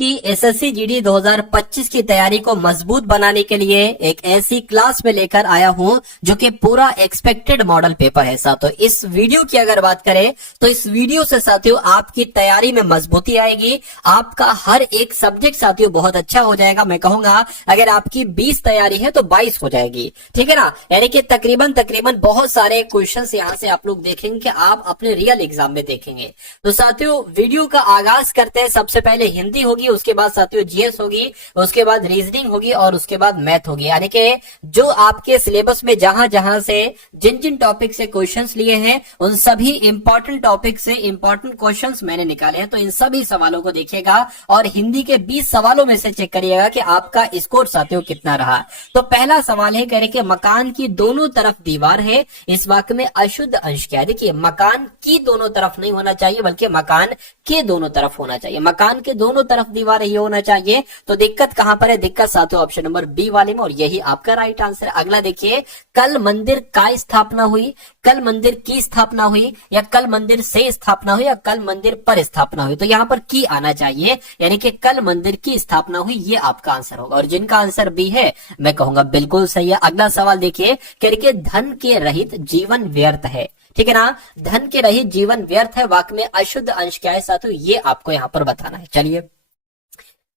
आपकी SSC GD 2025 की तैयारी को मजबूत बनाने के लिए एक ऐसी क्लास में लेकर आया हूं जो कि पूरा एक्सपेक्टेड मॉडल पेपर है साथियों। इस वीडियो की अगर बात करें तो इस वीडियो से साथियों आपकी तैयारी में मजबूती आएगी, आपका हर एक सब्जेक्ट साथियों बहुत अच्छा हो जाएगा। मैं कहूंगा अगर आपकी 20 तैयारी है तो 22 हो जाएगी, ठीक है ना। यानी कि तकरीबन बहुत सारे क्वेश्चन यहां से आप लोग देखेंगे कि आप अपने रियल एग्जाम में देखेंगे। तो साथियों वीडियो का आगाज करते हैं। सबसे पहले हिंदी होगी, उसके बाद साथियों जीएस होगी, उसके बाद रीजनिंग होगी और उसके बाद मैथ होगी। यानी कि जो आपके सिलेबस में जहां जहां से जिन जिन टॉपिक से क्वेश्चंस लिए हैं उन सभी इंपॉर्टेंट टॉपिक से इंपॉर्टेंट क्वेश्चंस मैंने निकाले हैं। तो इन सभी सवालों को देखिएगा और हिंदी के 20 सवालों में से चेक करिएगा कि आपका स्कोर साथियों कितना रहा। तो पहला सवाल है, कह रहे कि मकान की दोनों तरफ दीवार है, इस वाक्य में अशुद्ध अंश क्या है। देखिए मकान की दोनों तरफ नहीं होना चाहिए बल्कि मकान के दोनों तरफ होना चाहिए। मकान के दोनों तरफ दीवार ये होना चाहिए। तो दिक्कत कहां पर है? दिक्कत साथियों ऑप्शन नंबर बी वाले में, और यही आपका राइट आंसर है। अगला देखिए, कल मंदिर का स्थापना हुई, कल मंदिर की स्थापना हुई, या कल मंदिर से स्थापना हुई, या कल मंदिर पर स्थापना हुई। तो यहां पर की आना चाहिए, यानी कि कल मंदिर की स्थापना हुई, ये आपका आंसर होगा। और जिनका आंसर बी है मैं कहूंगा बिल्कुल सही है। अगला सवाल देखिए, कह रहे धन के रहित जीवन व्यर्थ है, ठीक है ना। धन के रहित जीवन व्यर्थ है, वाक्य में अशुद्ध अंश क्या है साथियों, ये आपको यहां पर बताना है। चलिए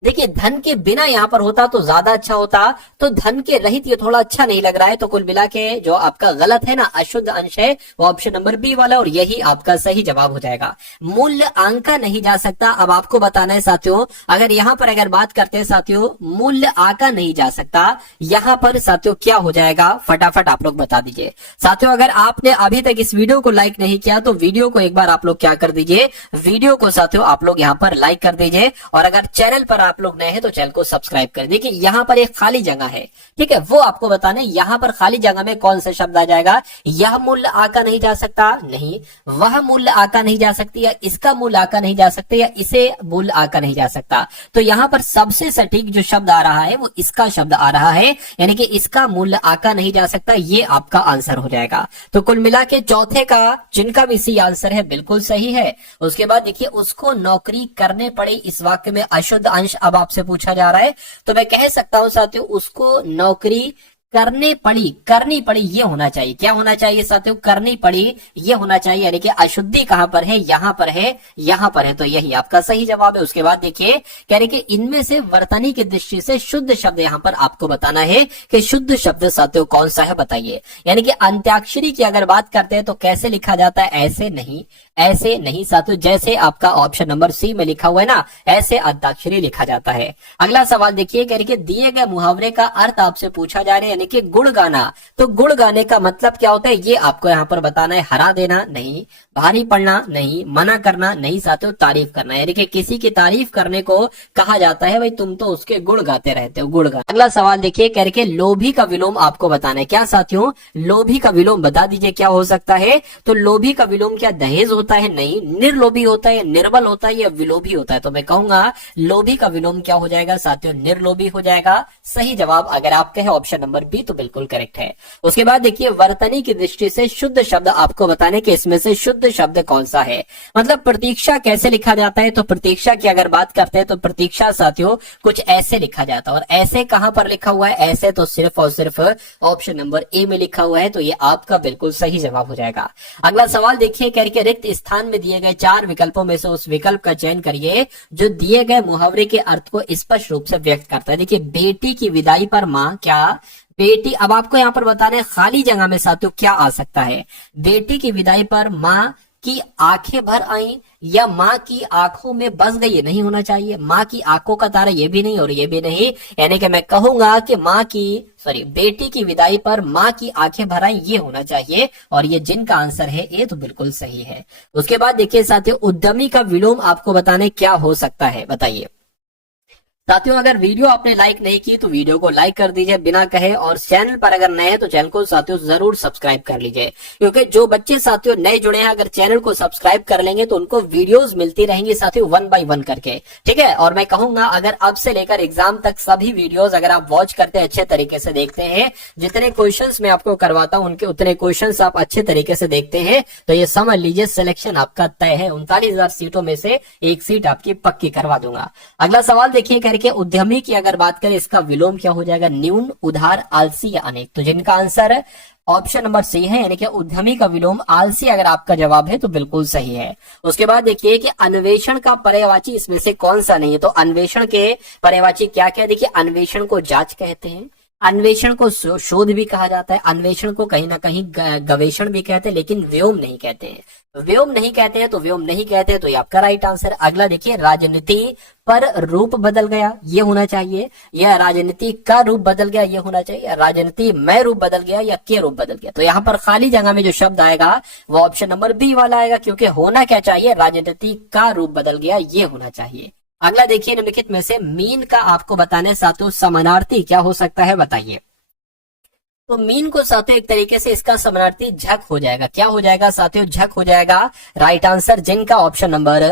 देखिए, धन के बिना यहां पर होता तो ज्यादा अच्छा होता, तो धन के रहित ये थोड़ा अच्छा नहीं लग रहा है। तो कुल मिला के जो आपका गलत है ना, अशुद्ध अंश है, वो ऑप्शन नंबर बी वाला, और यही आपका सही जवाब हो जाएगा। मूल्य आंका नहीं जा सकता, अब आपको बताना है साथियों, अगर यहां पर अगर बात करते हैं साथियों, मूल्य आंका नहीं जा सकता, यहां पर साथियों क्या हो जाएगा, फटाफट आप लोग बता दीजिए। साथियों अगर आपने अभी तक इस वीडियो को लाइक नहीं किया तो वीडियो को एक बार आप लोग क्या कर दीजिए, वीडियो को साथियों आप लोग यहां पर लाइक कर दीजिए, और अगर चैनल पर आप लोग नए हैं तो चैनल को सब्सक्राइब कर। देखिए यहां पर एक खाली जगह है, ठीक है, वो आपको बताना है। यहां पर खाली जगह में कौन सा शब्द आ जाएगा? यह मूल्य आका नहीं जा सकता, नहीं, वह मूल्य आका नहीं जा सकती, या इसका मूल्य आका नहीं जा सकते, या इसे मूल्य आका नहीं जा सकता। तो यहां पर सबसे सटीक जो शब्द आ रहा है वो इसका शब्द आ रहा है, यानी कि इसका मूल्य आका नहीं जा सकता, ये आपका आंसर हो जाएगा। तो कुल मिला के चौथे का जिनका भी सी आंसर है बिल्कुल सही है। उसके बाद देखिए, उसको नौकरी करने पड़ी, इस वाक्य में अशुद्ध अंश अब आपसे पूछा जा रहा है, तो मैं कह सकता हूं साथियों उसको नौकरी करनी पड़ी ये होना चाहिए। क्या होना चाहिए साथियों? करनी पड़ी ये होना चाहिए, यानी कि अशुद्धि कहां पर है? यहां पर है, यहां पर है, तो यही आपका सही जवाब है। उसके बाद देखिए, कह रहे कि इनमें से वर्तनी की दृष्टि से शुद्ध शब्द यहां पर आपको बताना है कि शुद्ध शब्द साथियों कौन सा है, बताइए। यानी कि अंत्याक्षरी की अगर बात करते हैं तो कैसे लिखा जाता है? ऐसे नहीं साथियों, जैसे आपका ऑप्शन नंबर सी में लिखा हुआ है ना, ऐसे अंताक्षरी लिखा जाता है। अगला सवाल देखिए, कह रहे कि दिए गए मुहावरे का अर्थ आपसे पूछा जा रहा है, यानी कि गुण गाना। तो गुण गाने का मतलब क्या होता है ये आपको यहाँ पर बताना है। हरा देना नहीं, भारी पड़ना नहीं, मना करना नहीं साथियों, तारीफ करना, यानी कि किसी की तारीफ करने को कहा जाता है, भाई तुम तो उसके गुण गाते रहते हो, गुण गाना। अगला सवाल देखिए, कह रहे लोभी का विलोम आपको बताना है। क्या साथियों? लोभी का विलोम बता दीजिए क्या हो सकता है? तो लोभी का विलोम क्या दहेज होता है? नहीं। निर्लोभी होता है, निर्बल होता है, या विलोभी होता है? तो मैं कहूंगा लोभी का विलोम क्या हो जाएगा साथियों? निर्लोभी हो जाएगा। सही जवाब अगर आप कहे ऑप्शन नंबर बी तो बिल्कुल करेक्ट है। उसके बाद देखिए, वर्तनी की दृष्टि से शुद्ध शब्द आपको बताने के इसमें से शुद्ध शब्द कौन सा है, मतलब प्रतीक्षा कैसे लिखा जाता है। तो प्रतीक्षा की अगर बात करते हैं तो प्रतीक्षा साथियों कुछ ऐसे लिखा जाता है, और ऐसे कहां पर लिखा हुआ है? ऐसे तो सिर्फ और सिर्फ ऑप्शन नंबर ए में लिखा हुआ है, तो ये आपका बिल्कुल सही जवाब हो जाएगा। अगला सवाल देखिए, कह रहे रिक्त स्थान में दिए गए 4 विकल्पों में से उस विकल्प का चयन करिए जो दिए गए मुहावरे के अर्थ को स्पष्ट रूप से व्यक्त करता है। देखिए, बेटी की विदाई पर मां, क्या बेटी, अब आपको यहाँ पर बताना है खाली जगह में साथियों क्या आ सकता है। बेटी की विदाई पर मां की आंखें भर आई, या माँ की आंखों में बस गई, ये नहीं होना चाहिए। माँ की आंखों का तारा, ये भी नहीं और ये भी नहीं, यानी कि मैं कहूंगा कि बेटी की विदाई पर माँ की आंखें भर आई, ये होना चाहिए, और ये जिनका आंसर है ये तो बिल्कुल सही है। उसके बाद देखिए साथियों, उद्यमी का विलोम आपको बताने क्या हो सकता है, बताइए। साथियों अगर वीडियो आपने लाइक नहीं की तो वीडियो को लाइक कर दीजिए बिना कहे, और चैनल पर अगर नए हैं तो चैनल को साथियों जरूर सब्सक्राइब कर लीजिए, क्योंकि जो बच्चे साथियों नए जुड़े हैं अगर चैनल को सब्सक्राइब कर लेंगे तो उनको वीडियोस मिलती रहेंगी साथियों 1 बाय 1 करके। ठीक है, और मैं कहूंगा अगर अब से लेकर एग्जाम तक सभी वीडियोस अगर आप वॉच करते हैं, अच्छे तरीके से देखते हैं, जितने क्वेश्चंस मैं आपको करवाता हूं उनके उतने क्वेश्चंस आप अच्छे तरीके से देखते हैं, तो ये समझ लीजिए सिलेक्शन आपका तय है। 39,000 सीटों में से एक सीट आपकी पक्की करवा दूंगा। अगला सवाल देखिए करके, उद्यमी की अगर बात करें इसका विलोम क्या हो जाएगा, न्यून, उधार, आलसी या अनेक। तो जिनका आंसर है ऑप्शन नंबर सी है, यानी कि उद्यमी का विलोम आलसी अगर आपका जवाब है तो बिल्कुल सही है। उसके बाद देखिए कि अन्वेषण का पर्यायवाची इसमें से कौन सा नहीं है, तो अन्वेषण के पर्यायवाची क्या क्या, देखिए अन्वेषण को जांच कहते हैं, अन्वेषण को शोध भी कहा जाता है, अन्वेषण को कहीं ना कहीं गवेषण भी कहते हैं, लेकिन व्योम नहीं कहते हैं। व्योम नहीं कहते हैं तो व्योम नहीं कहते हैं, तो ये आपका राइट आंसर। अगला देखिए, राजनीति पर रूप बदल गया, ये होना चाहिए, या राजनीति का रूप बदल गया ये होना चाहिए, या राजनीति में रूप बदल गया या के रूप बदल गया। तो यहाँ पर खाली जगह में जो शब्द आएगा वो ऑप्शन नंबर बी वाला आएगा, क्योंकि होना क्या चाहिए, राजनीति का रूप बदल गया ये होना चाहिए। अगला देखिए, निम्नलिखित में से मीन का आपको बताने साथियों समानार्थी क्या हो सकता है बताइए। तो मीन को साथियों एक तरीके से इसका समानार्थी झक हो जाएगा, क्या हो जाएगा साथियों, झक हो जाएगा। राइट आंसर जिनका ऑप्शन नंबर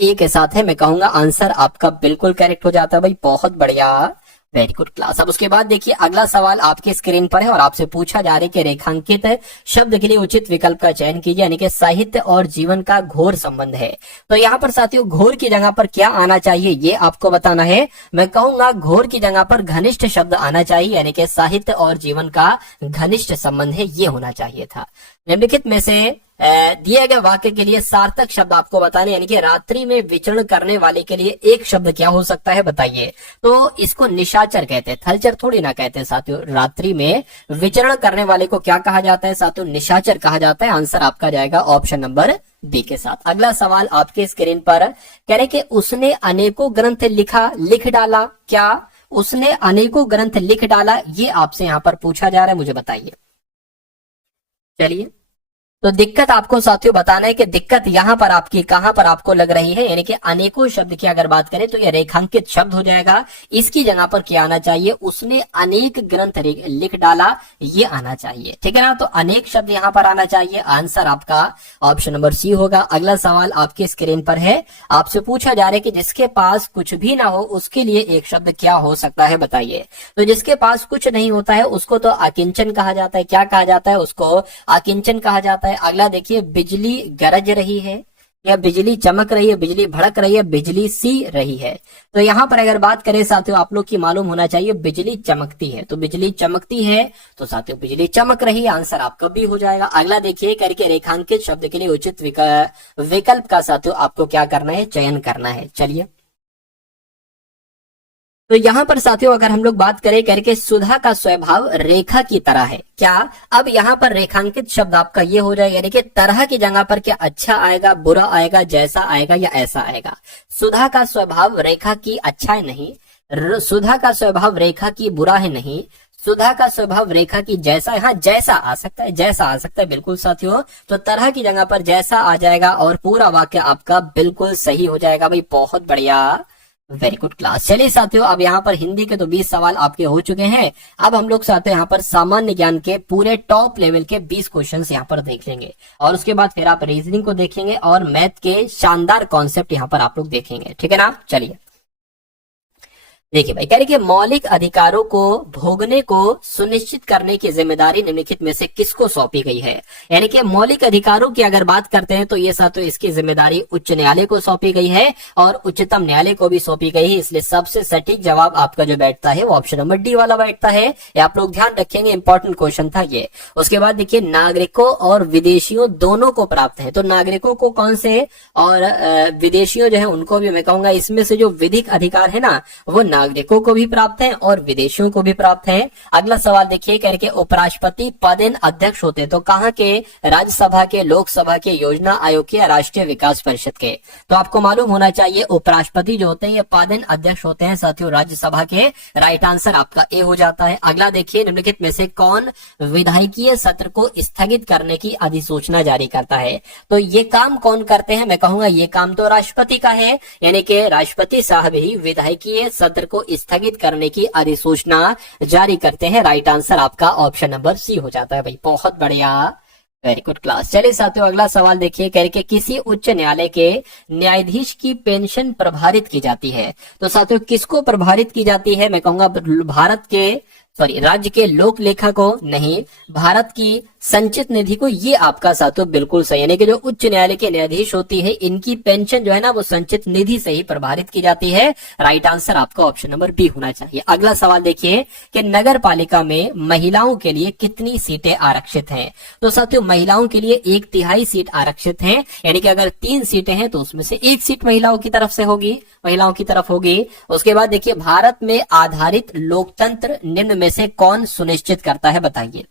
ए के साथ है, मैं कहूंगा आंसर आपका बिल्कुल करेक्ट हो जाता है भाई, बहुत बढ़िया, वेरी गुड क्लास। अब उसके बाद देखिए अगला सवाल आपके स्क्रीन पर है और आपसे पूछा जा रहा है कि रेखांकित शब्द के लिए उचित विकल्प का चयन कीजिए, यानी कि साहित्य और जीवन का घोर संबंध है। तो यहाँ पर साथियों घोर की जगह पर क्या आना चाहिए ये आपको बताना है। मैं कहूंगा घोर की जगह पर घनिष्ठ शब्द आना चाहिए, यानी कि साहित्य और जीवन का घनिष्ठ संबंध है ये होना चाहिए था। निम्नलिखित में से दिए गए वाक्य के लिए सार्थक शब्द आपको बताने, यानी कि रात्रि में विचरण करने वाले के लिए एक शब्द क्या हो सकता है बताइए। तो इसको निशाचर कहते हैं, थलचर थोड़ी ना कहते हैं साथियों। रात्रि में विचरण करने वाले को क्या कहा जाता है साथियों, निशाचर कहा जाता है। आंसर आपका जाएगा ऑप्शन नंबर बी के साथ। अगला सवाल आपके स्क्रीन पर कह रहे कि उसने अनेकों ग्रंथ लिख डाला, क्या उसने अनेकों ग्रंथ लिख डाला, ये आपसे यहाँ पर पूछा जा रहा है, मुझे बताइए। चलिए, तो दिक्कत आपको साथियों बताना है कि दिक्कत यहाँ पर आपकी कहां पर आपको लग रही है, यानी कि अनेकों शब्द की अगर बात करें तो यह रेखांकित शब्द हो जाएगा। इसकी जगह पर क्या आना चाहिए, उसने अनेक ग्रंथ लिख डाला ये आना चाहिए। ठीक है ना, तो अनेक शब्द यहाँ पर आना चाहिए। आंसर आपका ऑप्शन नंबर सी होगा। अगला सवाल आपके स्क्रीन पर है, आपसे पूछा जा रहा है कि जिसके पास कुछ भी ना हो उसके लिए एक शब्द क्या हो सकता है बताइए। तो जिसके पास कुछ नहीं होता है उसको तो अकिंचन कहा जाता है, क्या कहा जाता है उसको, अकिंचन कहा जाता है। अगला देखिए, बिजली गरज रही है या बिजली चमक रही है, बिजली भड़क रही है, बिजली सी रही है। तो यहाँ पर अगर बात करें साथियों आप लोग की मालूम होना चाहिए बिजली चमकती है, तो बिजली चमकती है तो साथियों बिजली चमक रही है, आंसर आपका भी हो जाएगा। अगला देखिए करके रेखांकित शब्द के लिए उचित विकल्प का साथियों आपको क्या करना है, चयन करना है। चलिए, तो यहाँ पर साथियों अगर हम लोग बात करें करके सुधा का स्वभाव रेखा की तरह है, क्या अब यहाँ पर रेखांकित शब्द आपका ये हो जाएगा, यानी कि तरह की जगह पर क्या अच्छा आएगा, बुरा आएगा, जैसा आएगा या ऐसा आएगा। सुधा का स्वभाव रेखा की अच्छा है नहीं, सुधा का स्वभाव रेखा की बुरा है नहीं, सुधा का स्वभाव रेखा की जैसा है, हाँ जैसा आ सकता है, जैसा आ सकता है बिल्कुल साथियों। तो तरह की जगह पर जैसा आ जाएगा और पूरा वाक्य आपका बिल्कुल सही हो जाएगा भाई, बहुत बढ़िया, वेरी गुड क्लास। चलिए साथियों, अब यहाँ पर हिंदी के तो 20 सवाल आपके हो चुके हैं। अब हम लोग साथियों यहाँ पर सामान्य ज्ञान के पूरे टॉप लेवल के 20 क्वेश्चंस यहाँ पर देख लेंगे, और उसके बाद फिर आप रीजनिंग को देखेंगे और मैथ के शानदार कॉन्सेप्ट यहाँ पर आप लोग देखेंगे। ठीक है ना, चलिए देखिए भाई, कह रहे कि मौलिक अधिकारों को भोगने को सुनिश्चित करने की जिम्मेदारी निम्नलिखित में से किसको सौंपी गई है। यानी कि मौलिक अधिकारों की अगर बात करते हैं तो ये साथियों इसकी जिम्मेदारी उच्च न्यायालय को सौंपी गई है और उच्चतम न्यायालय को भी सौंपी गई है। इसलिए सबसे सटीक जवाब आपका जो बैठता है वो ऑप्शन नंबर डी वाला बैठता है, ये आप लोग ध्यान रखेंगे, इंपॉर्टेंट क्वेश्चन था ये। उसके बाद देखिए, नागरिकों और विदेशियों दोनों को प्राप्त है, तो नागरिकों को कौन से और विदेशियों जो है उनको भी, मैं कहूंगा इसमें से जो विधिक अधिकार है ना वो नागरिकों को भी प्राप्त है और विदेशियों को भी प्राप्त है। अगला सवाल देखिए, करके उपराष्ट्रपति पदेन अध्यक्ष होते हैं तो कहाँ के, राज्यसभा के, लोकसभा के, योजना आयोग के या राष्ट्रीय विकास परिषद के। तो आपको मालूम होना चाहिए उपराष्ट्रपति जो होते हैं ये पदेन अध्यक्ष होते हैं साथियों राज्यसभा के, राइट आंसर आपका ए हो जाता है। अगला देखिए, निम्नलिखित में से कौन विधायकीय सत्र को स्थगित करने की अधिसूचना जारी करता है। तो ये काम कौन करते हैं, मैं कहूंगा ये काम तो राष्ट्रपति का है, यानी कि राष्ट्रपति साहब ही विधायकीय सत्र सत्र को स्थगित करने की अधिसूचना जारी करते हैं। राइट आंसर आपका ऑप्शन नंबर सी हो जाता है भाई, बहुत बढ़िया, वेरी गुड क्लास। चलिए साथियों अगला सवाल देखिए, कह रहे कि किसी उच्च न्यायालय के न्यायाधीश की पेंशन प्रभावित की जाती है। तो साथियों किसको प्रभावित की जाती है? मैं कहूंगा राज्य के लोक लेखा को नहीं, भारत की संचित निधि को। ये आपका साथियों बिल्कुल सही, यानी कि जो उच्च न्यायालय के न्यायाधीश होती है इनकी पेंशन जो है ना वो संचित निधि से ही प्रभावित की जाती है। राइट आंसर आपका ऑप्शन नंबर बी होना चाहिए। अगला सवाल देखिए कि नगर पालिका में महिलाओं के लिए कितनी सीटें आरक्षित हैं? तो साथियों महिलाओं के लिए 1/3 सीट आरक्षित है, यानी कि अगर 3 सीटें हैं तो उसमें से 1 सीट महिलाओं की तरफ से होगी, महिलाओं की तरफ होगी। उसके बाद देखिए भारत में आधारित लोकतंत्र निम्न में से कौन सुनिश्चित करता है, बताइए।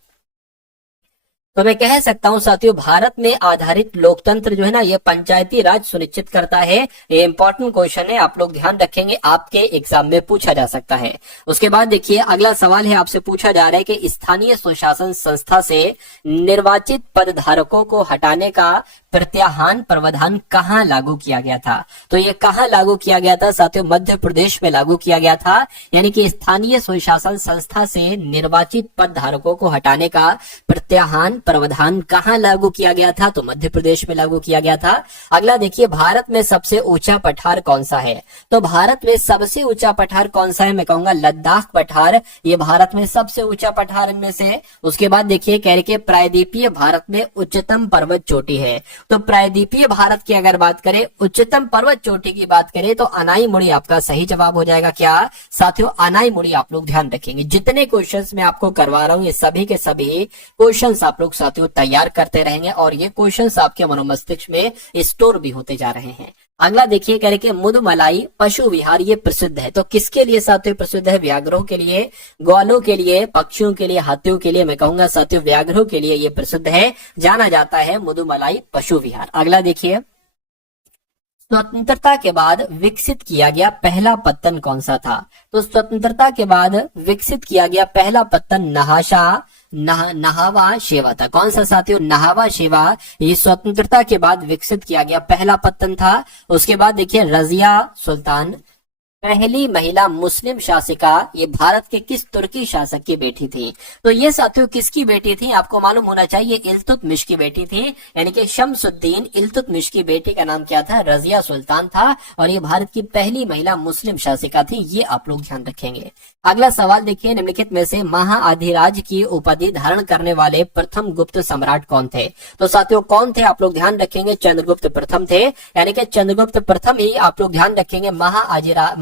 तो मैं कह सकता हूं साथियों भारत में आधारित लोकतंत्र जो है ना ये पंचायती राज सुनिश्चित करता है। ये इंपॉर्टेंट क्वेश्चन है, आप लोग ध्यान रखेंगे, आपके एग्जाम में पूछा जा सकता है। उसके बाद देखिए अगला सवाल है, आपसे पूछा जा रहा है कि स्थानीय स्वशासन संस्था से निर्वाचित पदधारकों को हटाने का प्रत्याहान प्रावधान कहाँ लागू किया गया था? तो ये कहाँ लागू किया गया था साथियों? मध्य प्रदेश में लागू किया गया था, यानी कि स्थानीय स्वशासन संस्था से निर्वाचित पदधारकों को हटाने का प्रत्याहान प्रावधान कहाँ लागू किया गया था? तो मध्य प्रदेश में लागू किया गया था। अगला देखिए भारत में सबसे ऊंचा पठार कौन सा है? तो भारत में सबसे ऊंचा पठार कौन सा है? मैं कहूंगा लद्दाख पठार, ये भारत में सबसे ऊंचा पठार इनमें से। उसके बाद देखिए कह रहे प्रायद्वीपीय भारत में उच्चतम पर्वत चोटी है। तो प्रायद्वीपीय भारत की अगर बात करें, उच्चतम पर्वत चोटी की बात करें तो अनाईमुड़ी आपका सही जवाब हो जाएगा। क्या साथियों? अनाईमुड़ी। आप लोग ध्यान रखेंगे, जितने क्वेश्चंस मैं आपको करवा रहा हूं ये सभी के सभी क्वेश्चंस आप लोग साथियों तैयार करते रहेंगे और ये क्वेश्चंस आपके मनोमस्तिष्क में स्टोर भी होते जा रहे हैं। अगला देखिए कह रहे कि मुदुमलाई पशु विहार ये प्रसिद्ध है, तो किसके लिए साथियों प्रसिद्ध है? व्याघ्रों के लिए, ग्वालों के लिए, पक्षियों के लिए, हाथियों के लिए। मैं कहूंगा साथियों व्याघ्रों के लिए ये प्रसिद्ध है, जाना जाता है मुदुमलाई पशु विहार। अगला देखिए स्वतंत्रता के बाद विकसित किया गया पहला पत्तन कौन सा था? तो स्वतंत्रता के बाद विकसित किया गया पहला पत्तन नहावा शेवा था। कौन सा साथियों? नहावा शेवा, ये स्वतंत्रता के बाद विकसित किया गया पहला पत्तन था। उसके बाद देखिए रजिया सुल्तान पहली महिला मुस्लिम शासिका, ये भारत के किस तुर्की शासक की बेटी थी? तो ये साथियों किसकी बेटी थी? आपको मालूम होना चाहिए इल्तुतमिश की बेटी थी, यानी कि शम्सुद्दीन इल्तुतमिश की बेटी का नाम क्या था? रजिया सुल्तान था, और ये भारत की पहली महिला मुस्लिम शासिका थी। ये आप लोग ध्यान रखेंगे। अगला सवाल देखिए निम्नलिखित में से महाअधिराज की उपाधि धारण करने वाले प्रथम गुप्त सम्राट कौन थे? तो साथियों कौन थे? आप लोग ध्यान रखेंगे चंद्रगुप्त प्रथम थे, यानी कि चंद्रगुप्त प्रथम ही आप लोग ध्यान रखेंगे।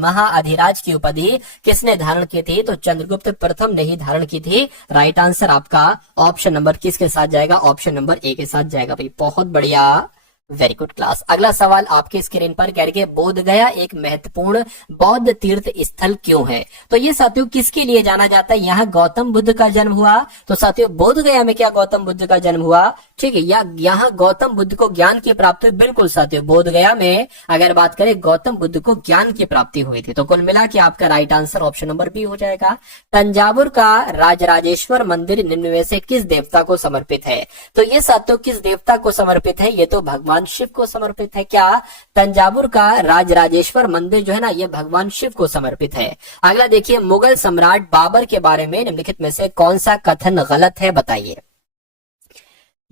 महाअधिराज की उपाधि किसने धारण की थी? तो चंद्रगुप्त प्रथम ने ही धारण की थी। राइट आंसर आपका ऑप्शन नंबर किसके साथ जाएगा? ऑप्शन नंबर ए के साथ जाएगा भाई, बहुत बढ़िया, वेरी गुड क्लास। अगला सवाल आपके स्क्रीन पर कह रहे बोध गया एक महत्वपूर्ण बौद्ध तीर्थ स्थल क्यों है? तो ये साथियों किसके लिए जाना जाता है? यहाँ गौतम बुद्ध का जन्म हुआ। तो साथियों बोध गया में क्या गौतम बुद्ध का जन्म हुआ? ठीक है, या यहाँ गौतम बुद्ध को ज्ञान की प्राप्ति? बिल्कुल साथियों, बोध गया में अगर बात करें गौतम बुद्ध को ज्ञान की प्राप्ति हुई थी। तो कुल मिला के आपका right answer option number B हो जाएगा। तंजावुर का राजराजेश्वर मंदिर निम्न में से किस देवता को समर्पित है? तो ये साथियों किस देवता को समर्पित है? ये तो भगवान शिव को समर्पित है। क्या तंजावुर का राजराजेश्वर मंदिर जो है ना ये भगवान शिव को समर्पित है। अगला देखिए मुगल सम्राट बाबर के बारे में निम्नलिखित में से कौन सा कथन गलत है, बताइए।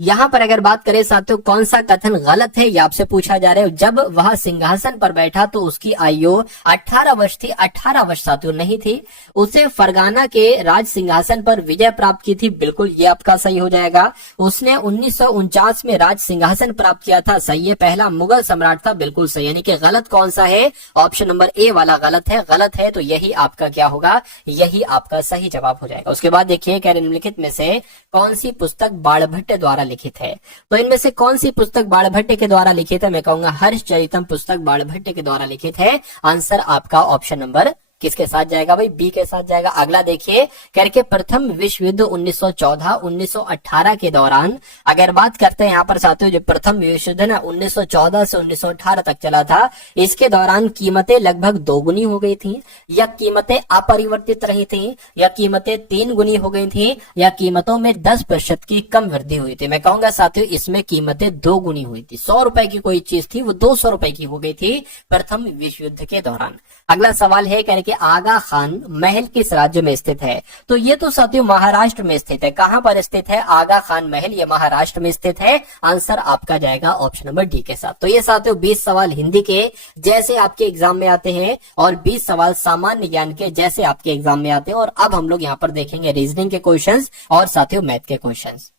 यहां पर अगर बात करें साथियों कौन सा कथन गलत है, ये आपसे पूछा जा रहा है। जब वह सिंहासन पर बैठा तो उसकी आयु 18 वर्ष थी। 18 वर्ष साथियों नहीं थी। उसे फरगाना के राज सिंहासन पर विजय प्राप्त की थी। बिल्कुल ये आपका सही हो जाएगा। उसने 1949 में राज सिंहासन प्राप्त किया था। सही है, पहला मुगल सम्राट था। बिल्कुल सही, यानी कि गलत कौन सा है? ऑप्शन नंबर ए वाला गलत है। गलत है तो यही आपका क्या होगा? यही आपका सही जवाब हो जाएगा। उसके बाद देखिए कह रहे निम्नलिखित में से कौन सी पुस्तक बाणभट्ट द्वारा लिखित है? तो इनमें से कौन सी पुस्तक बाणभट्ट के द्वारा लिखित है? मैं कहूंगा हर्षचरितम पुस्तक बाणभट्ट के द्वारा लिखित है। आंसर आपका ऑप्शन नंबर किसके साथ जाएगा भाई? बी के साथ जाएगा। अगला देखिए करके प्रथम विश्व युद्ध 1914-1918 के दौरान अगर बात करते हैं यहाँ पर साथियों जो प्रथम विश्व युद्ध ना 1914 से 1918 तक चला था, इसके दौरान कीमतें लगभग 2 गुनी हो गई थी, या कीमतें अपरिवर्तित रही थी, या कीमतें 3 गुनी हो गई थी, या कीमतों में 10% की कम वृद्धि हुई थी। मैं कहूंगा साथियों इसमें कीमतें 2 गुनी हुई थी। 100 रुपए की कोई चीज थी वो 200 रुपए की हो गई थी प्रथम विश्व युद्ध के दौरान। अगला सवाल है कह कि आगा खान महल किस राज्य में स्थित है? तो ये तो साथियों महाराष्ट्र में स्थित है। कहां पर स्थित है आगा खान महल? ये महाराष्ट्र में स्थित है। आंसर आपका जाएगा ऑप्शन नंबर डी के साथ। तो ये साथियों 20 सवाल हिंदी के जैसे आपके एग्जाम में आते हैं और 20 सवाल सामान्य ज्ञान के जैसे आपके एग्जाम में आते हैं। और अब हम लोग यहाँ पर देखेंगे रीजनिंग के क्वेश्चंस और साथियों मैथ के क्वेश्चंस।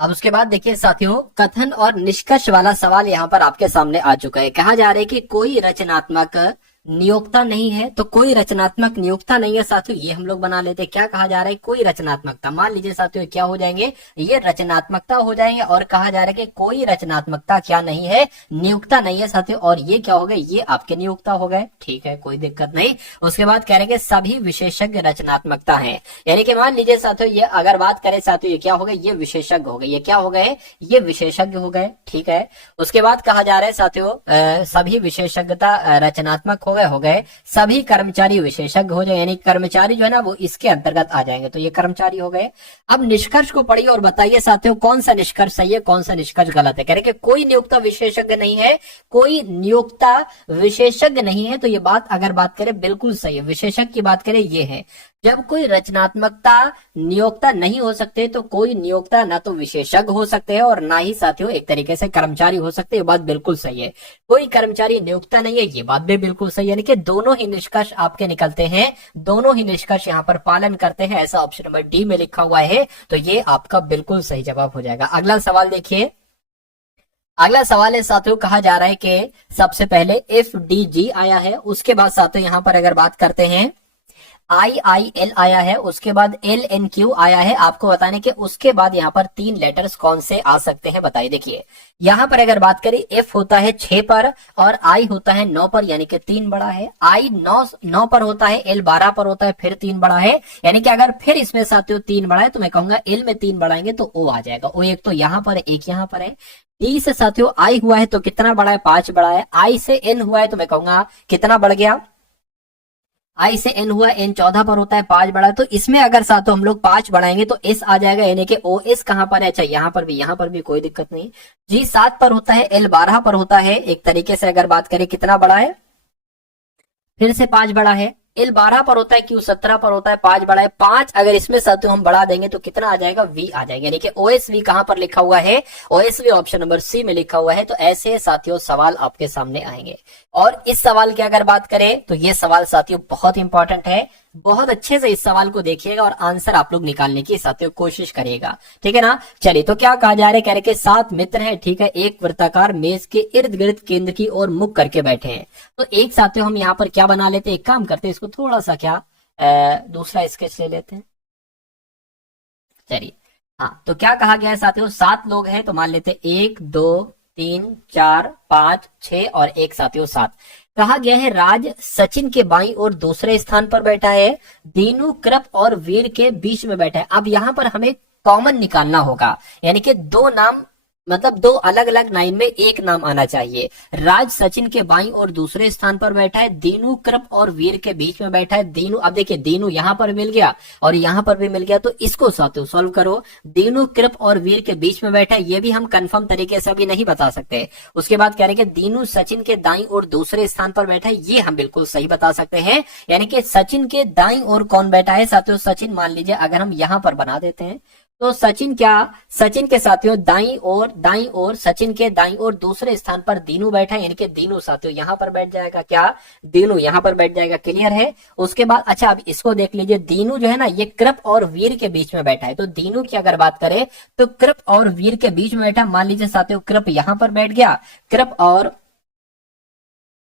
अब उसके बाद देखिए साथियों, कथन और निष्कर्ष वाला सवाल यहाँ पर आपके सामने आ चुका है। कहा जा रहा है कि कोई रचनात्मक नियोक्ता नहीं है। तो कोई रचनात्मक नियोक्ता नहीं है साथियों, ये हम लोग बना लेते हैं। क्या कहा जा रहा है? कोई रचनात्मकता। मान लीजिए साथियों क्या हो जाएंगे, ये रचनात्मकता हो जाएंगे। और कहा जा रहा है कि कोई रचनात्मकता क्या नहीं है? नियोक्ता नहीं है साथियों। और ये क्या हो गए? ये आपके नियोक्ता हो गए। ठीक है, कोई दिक्कत नहीं। उसके बाद कह रहे हैं सभी विशेषज्ञ रचनात्मकता है। यानी कि मान लीजिए साथियों ये अगर बात करें साथियों, ये क्या हो गए? ये विशेषज्ञ हो गए। ये क्या हो गए? ये विशेषज्ञ हो गए। ठीक है, उसके बाद कहा जा रहा है साथियों सभी विशेषज्ञता रचनात्मक हो गए। सभी कर्मचारी विशेषज्ञ हो जाए, यानी कर्मचारी जो है ना वो इसके अंतर्गत आ जाएंगे। तो ये कर्मचारी हो गए। अब निष्कर्ष को पढ़िए और बताइए साथियों कौन सा निष्कर्ष सही है, कौन सा निष्कर्ष गलत है। कह रहे कि कोई नियोक्ता विशेषज्ञ नहीं है, कोई नियोक्ता विशेषज्ञ नहीं है। तो ये बात अगर बात करें बिल्कुल सही है। विशेषज्ञ की बात करें ये है, जब कोई रचनात्मकता नियोक्ता नहीं हो सकते तो कोई नियोक्ता ना तो विशेषज्ञ हो सकते हैं और ना ही साथियों एक तरीके से कर्मचारी हो सकते हैं। ये बात बिल्कुल सही है। कोई कर्मचारी नियोक्ता नहीं है, ये बात भी बिल्कुल सही है। यानी कि दोनों ही निष्कर्ष आपके निकलते हैं, दोनों ही निष्कर्ष यहाँ पर पालन करते हैं, ऐसा ऑप्शन नंबर डी में लिखा हुआ है। तो ये आपका बिल्कुल सही जवाब हो जाएगा। अगला सवाल देखिए, अगला सवाल है साथियों, कहा जा रहा है कि सबसे पहले FDG आया है, उसके बाद साथियों यहाँ पर अगर बात करते हैं IIL आया है, उसके बाद LNQ आया है। आपको बताने के उसके बाद यहाँ पर 3 लेटर्स कौन से आ सकते हैं बताइए। देखिए यहाँ पर अगर बात करें F होता है 6 पर और I होता है 9 पर, यानी कि 3 बड़ा है। I 9 पर होता है, L 12 पर होता है, फिर 3 बड़ा है। यानी कि अगर फिर इसमें साथियों 3 बड़ा है तो मैं कहूंगा L में 3 बढ़ाएंगे तो O आ जाएगा। O एक तो यहाँ पर है, एक यहाँ पर है। D से साथियों I हुआ है तो कितना बड़ा है? 5 बड़ा है। I से N हुआ है तो मैं कहूंगा कितना बढ़ गया? I से N हुआ, N 14 पर होता है, 5 बड़ा है। तो इसमें अगर साथियों हम लोग 5 बढ़ाएंगे तो S आ जाएगा, यानी कि OS कहां पर है? अच्छा यहाँ पर भी कोई दिक्कत नहीं। G 7 पर होता है, L 12 पर होता है। एक तरीके से अगर बात करें कितना बड़ा है? फिर से 5 बड़ा है। L 12 पर होता है, Q 17 पर होता है, 5 बड़ा है। 5 अगर इसमें साथियों हम बढ़ा देंगे तो कितना आ जाएगा? V आ जाएगा। यानी कि OSV कहां पर लिखा हुआ है? OSV ऑप्शन नंबर C में लिखा हुआ है। तो ऐसे साथियों सवाल आपके सामने आएंगे। और इस सवाल की अगर बात करें तो ये सवाल साथियों बहुत इंपॉर्टेंट है। बहुत अच्छे से इस सवाल को देखिएगा और आंसर आप लोग निकालने की साथियों कोशिश करिएगा। ठीक है ना? चलिए, तो क्या कहा जा रहा है? कह रहे कि 7 मित्र हैं। ठीक है, एक वृत्ताकार मेज के इर्द गिर्द केंद्र की ओर मुख करके बैठे हैं। तो एक साथियों हम यहाँ पर क्या बना लेते हैं, एक काम करते हैं, इसको थोड़ा सा क्या दूसरा स्केच ले लेते हैं। चलिए, हाँ, तो क्या कहा गया है साथियों? 7 लोग हैं तो मान लेते हैं 1 2 3 4 5 6 और एक साथियों 7। कहा गया है राज सचिन के बाईं और दूसरे स्थान पर बैठा है, दीनू कृप और वीर के बीच में बैठा है। अब यहाँ पर हमें कॉमन निकालना होगा, यानी कि 2 नाम, मतलब 2 अलग अलग लाइन में एक नाम आना चाहिए। राज सचिन के बाईं और दूसरे स्थान पर बैठा है, दीनू कृप और वीर के बीच में बैठा है। दीनू, अब देखिए दीनू यहाँ पर मिल गया और यहाँ पर भी मिल गया, तो इसको साथियों सॉल्व करो। दीनू कृप और वीर के बीच में बैठा है, ये भी हम कंफर्म तरीके से अभी नहीं बता सकते। उसके बाद कह रहे हैं कि दीनू सचिन के दाईं और दूसरे स्थान पर बैठा है, ये हम बिल्कुल सही बता सकते हैं। यानी कि सचिन के दाईं और कौन बैठा है साथियों? सचिन। मान लीजिए अगर हम यहाँ पर बना देते हैं तो सचिन के साथियों दाईं ओर सचिन के दाईं ओर दूसरे स्थान पर दीनू बैठा है, यानी कि दीनू साथियों यहाँ पर बैठ जाएगा। क्या? दीनू यहाँ पर बैठ जाएगा। क्लियर है? उसके बाद अच्छा अब इसको देख लीजिए, दीनू जो है ना ये कृप और वीर के बीच में बैठा है। तो दीनू की अगर बात करें तो कृप और वीर के बीच में बैठा। मान लीजिए साथियों कृप यहाँ पर बैठ गया, कृप और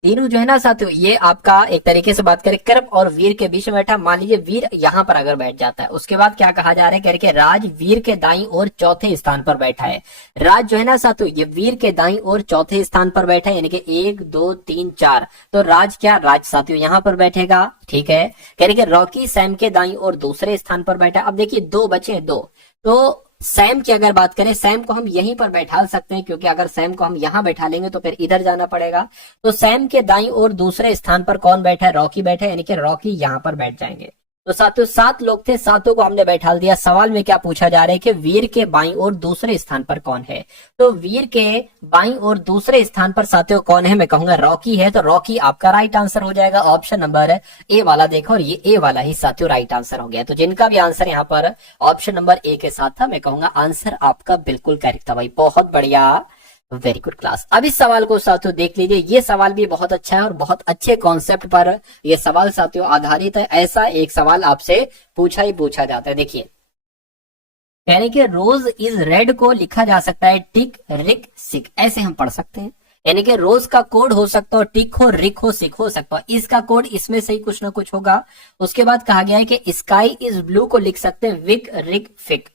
दीनू जो है ना साथियों ये आपका एक तरीके से बात करें कृप और वीर के बीच में बैठा। मान लीजिए वीर यहाँ पर अगर बैठ जाता है, उसके बाद क्या कहा जा रहा है? कह रहे कि राज वीर के दाईं और चौथे स्थान पर बैठा है। राज जो है ना साथियों ये वीर के दाईं और चौथे स्थान पर बैठा है, यानी कि 1 2 3 4। तो राज साथियों यहाँ पर बैठेगा। ठीक है, कह रहे कि रॉकी सैम के दाईं और दूसरे स्थान पर बैठा। अब देखिए 2 बचे, 2। तो सैम की अगर बात करें, सैम को हम यहीं पर बैठा सकते हैं, क्योंकि अगर सैम को हम यहां बैठा लेंगे तो फिर इधर जाना पड़ेगा। तो सैम के दाईं और दूसरे स्थान पर कौन बैठा है? रॉकी बैठा है, यानी कि रॉकी यहां पर बैठ जाएंगे। तो साथियों 7 लोग थे, सातों को हमने बैठा दिया। सवाल में क्या पूछा जा रहा है कि वीर के बाईं और दूसरे स्थान पर कौन है। तो वीर के बाईं और दूसरे स्थान पर साथियों कौन है, मैं कहूंगा रॉकी है। तो रॉकी आपका राइट आंसर हो जाएगा, ऑप्शन नंबर ए वाला देखो, और ये ए वाला ही साथियों राइट आंसर हो गया। तो जिनका भी आंसर यहाँ पर ऑप्शन नंबर ए के साथ था, मैं कहूंगा आंसर आपका बिल्कुल करेक्ट था भाई, बहुत बढ़िया, वेरी गुड क्लास। अब इस सवाल को साथियों देख लीजिए, ये सवाल भी बहुत अच्छा है और बहुत अच्छे कॉन्सेप्ट पर ये सवाल साथियों आधारित है। ऐसा एक सवाल आपसे पूछा ही पूछा जाता है। देखिए, यानी कि रोज इज रेड को लिखा जा सकता है टिक रिक सिक, ऐसे हम पढ़ सकते हैं। यानी कि रोज का कोड हो सकता है टिक हो, रिक हो, सिक हो सकता है। इसका कोड इसमें से ही कुछ ना कुछ होगा। उसके बाद कहा गया है कि स्काई इज ब्लू को लिख सकते हैं विक रिक फिक।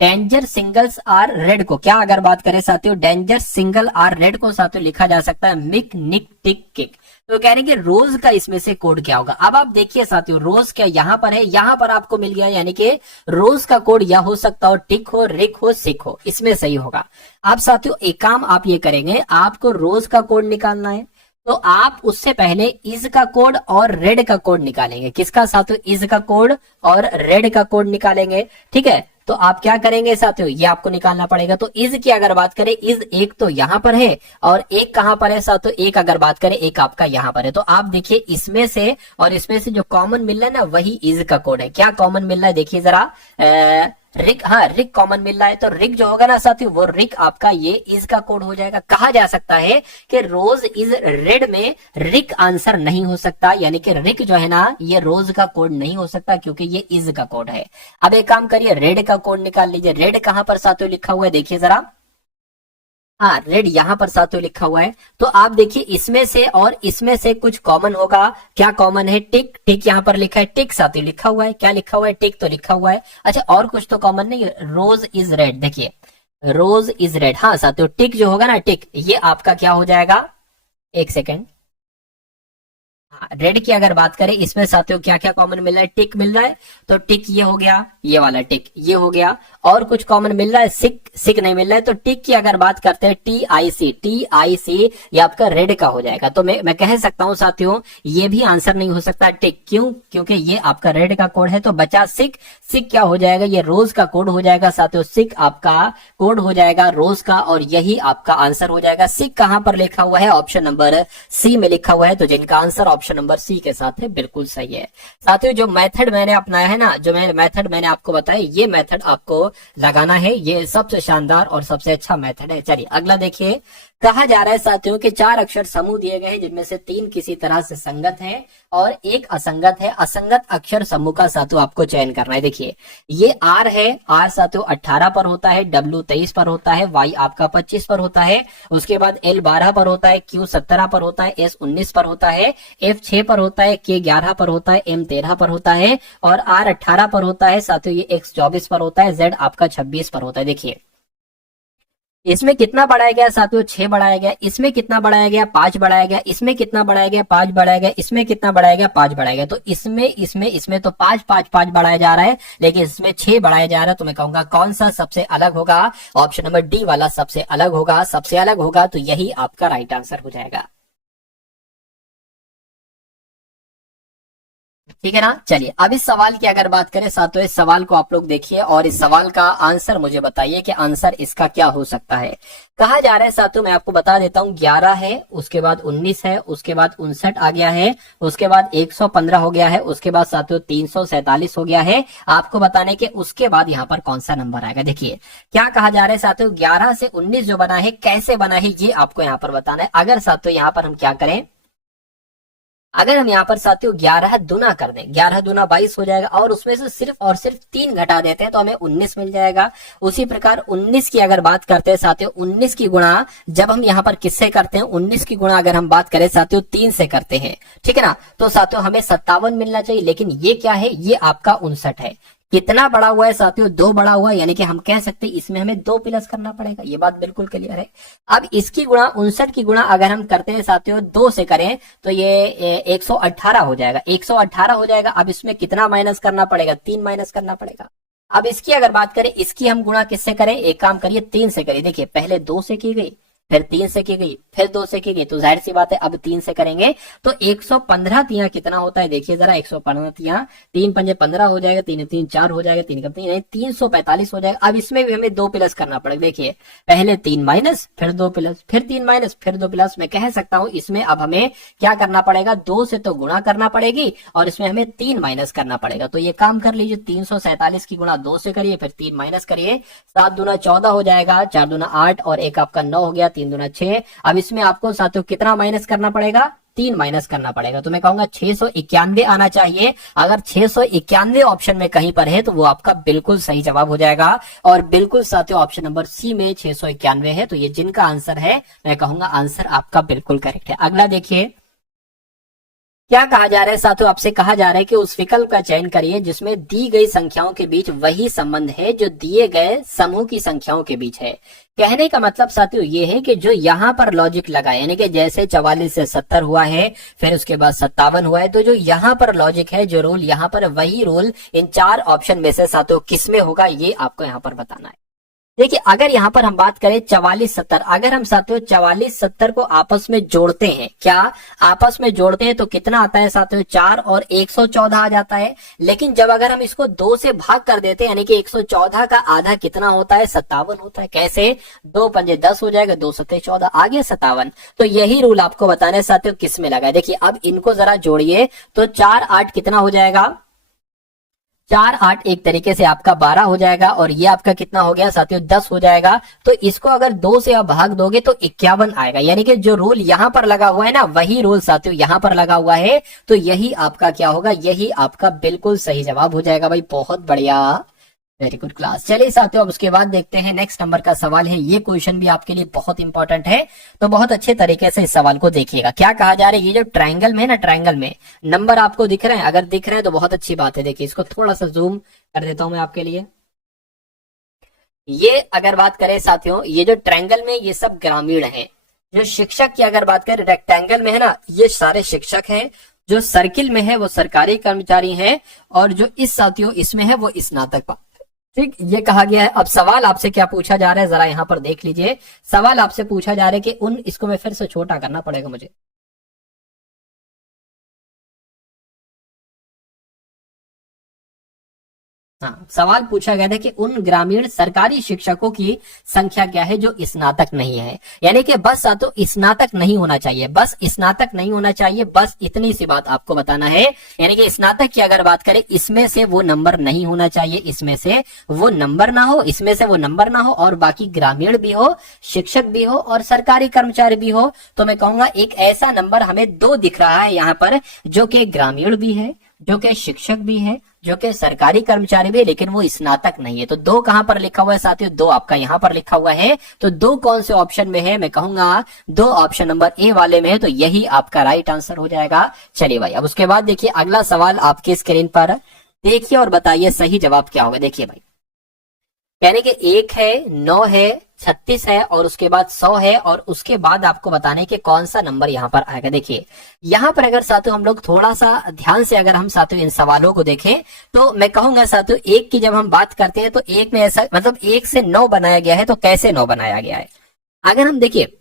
डेंजर सिंगल्स आर रेड को क्या अगर बात करें साथियों, डेंजर सिंगल आर रेड को साथियों लिखा जा सकता है मिक निक टिक किक। तो कह रहे हैं कि रोज का इसमें से कोड क्या होगा। अब आप देखिए साथियों, रोज क्या यहाँ पर है, यहाँ पर आपको मिल गया, यानी कि रोज का कोड या हो सकता हो टिक हो, रिक हो, सिक हो, इसमें सही होगा। अब साथियों एक काम आप ये करेंगे, आपको रोज का कोड निकालना है, तो आप उससे पहले इज का कोड और रेड का कोड निकालेंगे। किसका साथियों, इज का कोड और रेड का कोड निकालेंगे, ठीक है। तो आप क्या करेंगे साथियों, ये आपको निकालना पड़ेगा। तो इज की अगर बात करें, इज एक तो यहां पर है और एक कहां पर है साथियों, एक अगर बात करें एक आपका यहां पर है। तो आप देखिए इसमें से और इसमें से जो कॉमन मिल रहा है ना, वही इज का कोड है। क्या कॉमन मिल रहा है देखिए जरा, रिक, हाँ रिक कॉमन मिल रहा है। तो रिक जो होगा ना साथियों, वो रिक आपका ये इज का कोड हो जाएगा। कहा जा सकता है कि रोज इज रेड में रिक आंसर नहीं हो सकता, यानी कि रिक जो है ना ये रोज का कोड नहीं हो सकता, क्योंकि ये इज का कोड है। अब एक काम करिए, रेड का कोड निकाल लीजिए। रेड कहां पर साथियों लिखा हुआ है देखिए जरा, हाँ रेड यहां पर साथियों लिखा हुआ है। तो आप देखिए इसमें से और इसमें से कुछ कॉमन होगा। क्या कॉमन है, टिक, टिक यहां पर लिखा है, टिक साथियों लिखा हुआ है। क्या लिखा हुआ है, टिक तो लिखा हुआ है। अच्छा और कुछ तो कॉमन नहीं, रोज इज रेड, देखिए रोज इज रेड, हाँ साथियों टिक जो होगा ना, टिक ये आपका क्या हो जाएगा, एक सेकेंड, रेड की अगर बात करें इसमें साथियों क्या क्या कॉमन मिल रहा है, टिक मिल रहा है। तो टिक ये हो गया, ये वाला टिक ये हो गया। और कुछ कॉमन मिल रहा है, सिक, सिक नहीं मिल रहा है। तो टिक की अगर बात करते हैं TIC, TIC ये आपका रेड का हो जाएगा। तो मैं कह सकता हूं साथियों ये भी आंसर नहीं हो सकता टिक, क्यों, क्योंकि ये आपका रेड का कोड है। तो बचा सिक, सिक क्या हो जाएगा, ये रोज का कोड हो जाएगा साथियों। सिक आपका कोड हो जाएगा रोज का और यही आपका आंसर हो जाएगा। सिक कहां पर लिखा हुआ है, ऑप्शन नंबर सी में लिखा हुआ है। तो जिनका आंसर ऑप्शन नंबर सी के साथ है बिल्कुल सही है। साथियों जो मेथड मैंने अपनाया है ना, जो मेथड मैंने आपको बताया, ये मेथड आपको लगाना है, ये सबसे शानदार और सबसे अच्छा मेथड है। चलिए अगला देखिए, कहा जा रहा है साथियों के 4 अक्षर समूह दिए गए हैं, जिनमें से 3 किसी तरह से संगत है और एक असंगत है। असंगत अक्षर समूह का साथियों आपको चयन करना है। देखिए ये आर है, आर साथियों 18 पर होता है, W 23 पर होता है, Y आपका 25 पर होता है, उसके बाद L 12 पर होता है, Q 17 पर होता है, S 19 पर होता है, F 6 पर होता है, K 11 पर होता है, M 13 पर होता है और R 18 पर होता है साथियों, ये X 24 पर होता है, Z आपका 26 पर होता है। देखिए इसमें कितना बढ़ाया गया साथियों, 6 बढ़ाया गया, इसमें कितना बढ़ाया गया, 5 बढ़ाया गया, इसमें कितना बढ़ाया गया, 5 बढ़ाया गया, इसमें कितना बढ़ाया गया, 5 बढ़ाया गया। तो इसमें तो 5 5 5 बढ़ाया जा रहा है, लेकिन इसमें 6 बढ़ाया जा रहा है। तो मैं कहूंगा कौन सा सबसे अलग होगा, ऑप्शन नंबर डी वाला सबसे अलग होगा। सबसे अलग होगा तो यही आपका राइट आंसर हो जाएगा, ठीक है ना। चलिए अब इस सवाल की अगर बात करें साथियों, इस सवाल को आप लोग देखिए और इस सवाल का आंसर मुझे बताइए कि आंसर इसका क्या हो सकता है। कहा जा रहा है साथियों, मैं आपको बता देता हूं, 11 है, उसके बाद 19 है, उसके बाद 59 आ गया है, उसके बाद 115 हो गया है, उसके बाद साथियों 347 हो गया है। आपको बताने के उसके बाद यहाँ पर कौन सा नंबर आएगा। देखिए क्या कहा जा रहा है साथियों, 11 से 19 जो बना है, कैसे बना है ये आपको यहाँ पर बताना है। अगर साथियों यहाँ पर हम क्या करें, अगर हम यहाँ पर साथियों 11 दुना कर दें, 11 दुना 22 हो जाएगा और उसमें से सिर्फ और सिर्फ 3 घटा देते हैं तो हमें 19 मिल जाएगा। उसी प्रकार 19 की अगर बात करते हैं साथियों, 19 की गुणा जब हम यहाँ पर किससे करते हैं, 19 की गुणा अगर हम बात करें साथियों 3 से करते हैं, ठीक है ना। तो साथियों हमें 57 मिलना चाहिए, लेकिन ये क्या है, ये आपका 59 है। कितना बड़ा हुआ है साथियों, 2 बड़ा हुआ है, यानी कि हम कह सकते हैं इसमें हमें 2 प्लस करना पड़ेगा। ये बात बिल्कुल क्लियर है। अब इसकी गुणा 59 की गुणा अगर हम करते हैं साथियों 2 से करें तो ये 118 हो जाएगा, 118 हो जाएगा। अब इसमें कितना माइनस करना पड़ेगा, 3 माइनस करना पड़ेगा। अब इसकी अगर बात करें, इसकी हम गुणा किससे करें, एक काम करिए 3 से करिए। देखिए पहले 2 से की गई, फिर 3 से की गई, फिर 2 से की गई, तो जाहिर सी बात है अब 3 से करेंगे तो 115 तियां कितना होता है देखिए जरा, 115 तियां, 3 पंजे 15 हो जाएगा, 3 3 4 हो जाएगा, 3 का 3 345 हो जाएगा। अब इसमें भी हमें 2 प्लस करना पड़ेगा। देखिए पहले 3 माइनस, फिर 2 प्लस, फिर 3 माइनस, फिर 2 प्लस। मैं कह सकता हूं इसमें अब हमें क्या करना पड़ेगा, 2 से तो गुणा करना पड़ेगी और इसमें हमें 3 माइनस करना पड़ेगा। तो ये काम कर लीजिए, 347 की गुणा 2 से करिए, फिर 3 माइनस करिए, 7 दूना 14 हो जाएगा, 4 दूना 8 और एक आपका 9 हो गया, 3 दूना 6। अब इसमें आपको साथियों कितना माइनस करना पड़ेगा, 3 माइनस करना पड़ेगा। तो मैं कहूंगा 691 आना चाहिए। अगर 691 ऑप्शन में कहीं पर है तो वो आपका बिल्कुल सही जवाब हो जाएगा। और बिल्कुल साथियों ऑप्शन नंबर सी में 691 है। तो ये जिनका आंसर है मैं कहूंगा आंसर आपका बिल्कुल करेक्ट है। अगला देखिए क्या कहा जा रहा है साथियों, आपसे कहा जा रहा है कि उस विकल्प का चयन करिए जिसमें दी गई संख्याओं के बीच वही संबंध है जो दिए गए समूह की संख्याओं के बीच है। कहने का मतलब साथियों ये है कि जो यहाँ पर लॉजिक लगा, यानी कि जैसे 44 से 70 हुआ है, फिर उसके बाद 57 हुआ है, तो जो यहाँ पर लॉजिक है, जो रूल यहाँ पर, वही रूल इन 4 ऑप्शन में से साथियों किस में होगा, ये आपको यहाँ पर बताना है। देखिए अगर यहाँ पर हम बात करें 44-70, अगर हम साथियों 44-70 को आपस में जोड़ते हैं, क्या आपस में जोड़ते हैं तो कितना आता है साथियों, 4 और 114 आ जाता है। लेकिन जब अगर हम इसको 2 से भाग कर देते हैं, यानी कि 114 का आधा कितना होता है, 57 होता है। कैसे, 2 पंजे 10 हो जाएगा, 2 सत्ते 14, आ गया 57। तो यही रूल आपको बताना है साथियों किस में लगा है। देखिए अब इनको जरा जोड़िए तो 4 8 कितना हो जाएगा, 4 8 एक तरीके से आपका 12 हो जाएगा और ये आपका कितना हो गया साथियों, 10 हो जाएगा। तो इसको अगर 2 से आप भाग दोगे तो 51 आएगा। यानी कि जो रूल यहां पर लगा हुआ है ना, वही रूल साथियों यहां पर लगा हुआ है। तो यही आपका क्या होगा, यही आपका बिल्कुल सही जवाब हो जाएगा भाई। बहुत बढ़िया, वेरी गुड क्लास। चलिए साथियों अब उसके बाद देखते हैं नेक्स्ट नंबर का सवाल है। ये क्वेश्चन भी आपके लिए बहुत इंपॉर्टेंट है, तो बहुत अच्छे तरीके से इस सवाल को देखिएगा। क्या कहा जा रहा है, ये जो ट्रायंगल में है ना, ट्रायंगल में नंबर आपको दिख रहे हैं, अगर दिख रहे हैं तो बहुत अच्छी बात है। देखिए इसको थोड़ा सा जूम कर देता हूं मैं आपके लिए। ये अगर बात करें साथियों, ये जो ट्रायंगल में ये सब ग्रामीण है। जो शिक्षक की अगर बात करें, रेक्टेंगल में है ना, ये सारे शिक्षक हैं। जो सर्किल में है वो सरकारी कर्मचारी हैं और जो इस साथियों इसमें है वो स्नातक। ठीक, ये कहा गया है। अब सवाल आपसे क्या पूछा जा रहा है, जरा यहां पर देख लीजिए। सवाल आपसे पूछा जा रहा है कि उन, इसको मैं फिर से छोटा करना पड़ेगा मुझे। हाँ, सवाल पूछा गया था कि उन ग्रामीण सरकारी शिक्षकों की संख्या क्या है जो स्नातक नहीं है। यानी कि बस तो स्नातक नहीं होना चाहिए, बस स्नातक नहीं होना चाहिए, बस इतनी सी बात आपको बताना है। यानी कि स्नातक की अगर बात करें, इसमें से वो नंबर नहीं होना चाहिए, इसमें से वो नंबर ना हो, इसमें से वो नंबर ना हो, और बाकी ग्रामीण भी हो, शिक्षक भी हो और सरकारी कर्मचारी भी हो। तो मैं कहूंगा एक ऐसा नंबर हमें 2 दिख रहा है यहाँ पर, जो कि ग्रामीण भी है, जो कि शिक्षक भी है, जो कि सरकारी कर्मचारी भी है, लेकिन वो स्नातक नहीं है। तो 2 कहां पर लिखा हुआ है साथियों, 2 आपका यहां पर लिखा हुआ है। तो 2 कौन से ऑप्शन में है, मैं कहूंगा 2 ऑप्शन नंबर ए वाले में है। तो यही आपका राइट आंसर हो जाएगा। चलिए भाई अब उसके बाद देखिए अगला सवाल आपकी स्क्रीन पर देखिए और बताइए सही जवाब क्या होगा। देखिए भाई, यानी कि 1 है, 9 है, 36 है और उसके बाद 100 है, और उसके बाद आपको बताने के कौन सा नंबर यहाँ पर आएगा। देखिए यहाँ पर अगर साथियों हम लोग थोड़ा सा ध्यान से अगर हम साथियों इन सवालों को देखें, तो मैं कहूंगा साथियों 1 की जब हम बात करते हैं तो 1 में ऐसा, मतलब 1 से 9 बनाया गया है। तो कैसे 9 बनाया गया है, अगर हम देखिए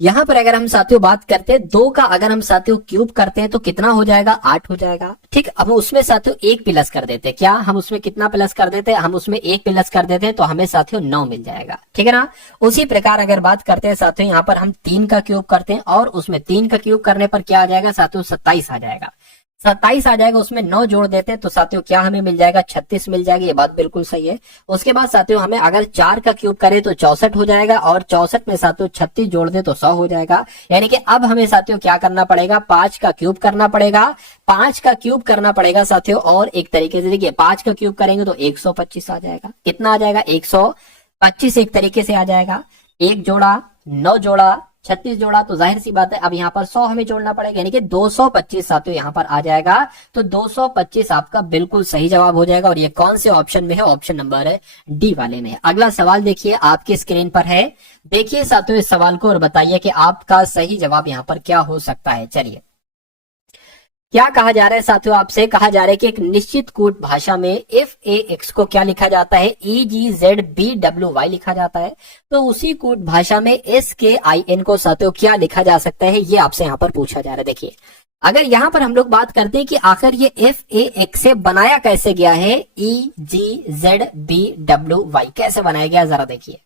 यहां पर अगर हम साथियों बात करते हैं 2 का, अगर हम साथियों क्यूब करते हैं तो कितना हो जाएगा, 8 हो जाएगा। ठीक, अब उसमें साथियों 1 प्लस कर देते हैं। क्या हम उसमें कितना प्लस कर देते हैं, हम उसमें 1 प्लस कर देते हैं, तो हमें साथियों 9 मिल जाएगा। ठीक है ना। उसी प्रकार अगर बात करते हैं साथियों, यहाँ पर हम 3 का क्यूब करते हैं और उसमें 3 का क्यूब करने पर क्या आ जाएगा साथियों, 27 आ जाएगा। 27 आ जाएगा, उसमें 9 जोड़ देते हैं तो साथियों क्या हमें मिल जाएगा, 36 मिल जाएगी। ये बात बिल्कुल सही है। उसके बाद साथियों हमें अगर 4 का क्यूब करें तो 64 हो जाएगा, और 64 में साथियों 36 जोड़ दे तो 100 हो जाएगा। यानी कि अब हमें साथियों क्या करना पड़ेगा, 5 का क्यूब करना पड़ेगा। 5 का क्यूब करना पड़ेगा साथियों, और एक तरीके से देखिए 5 का क्यूब करेंगे तो 125 आ जाएगा। कितना आ जाएगा, 125 एक तरीके से आ जाएगा। 1 जोड़ा, 9 जोड़ा, 36 जोड़ा, तो जाहिर सी बात है अब यहाँ पर 100 हमें जोड़ना पड़ेगा, यानी कि 225 साथियों यहाँ पर आ जाएगा। तो 225 आपका बिल्कुल सही जवाब हो जाएगा। और ये कौन से ऑप्शन में है, ऑप्शन नंबर डी वाले में है। अगला सवाल देखिए आपके स्क्रीन पर है। देखिए साथियों इस सवाल को और बताइए कि आपका सही जवाब यहाँ पर क्या हो सकता है। चलिए क्या कहा जा रहा है साथियों, आपसे कहा जा रहा है कि एक निश्चित कूट भाषा में एफ ए एक्स को क्या लिखा जाता है, ई जी जेड बी डब्ल्यू वाई लिखा जाता है। तो उसी कूट भाषा में एस के आई एन को साथियों क्या लिखा जा सकता है, ये आपसे यहाँ पर पूछा जा रहा है। देखिए अगर यहाँ पर हम लोग बात करते हैं कि आखिर ये एफ ए एक्स से बनाया कैसे गया है, ई जी जेड बी डब्ल्यू वाई कैसे बनाया गया, जरा देखिए।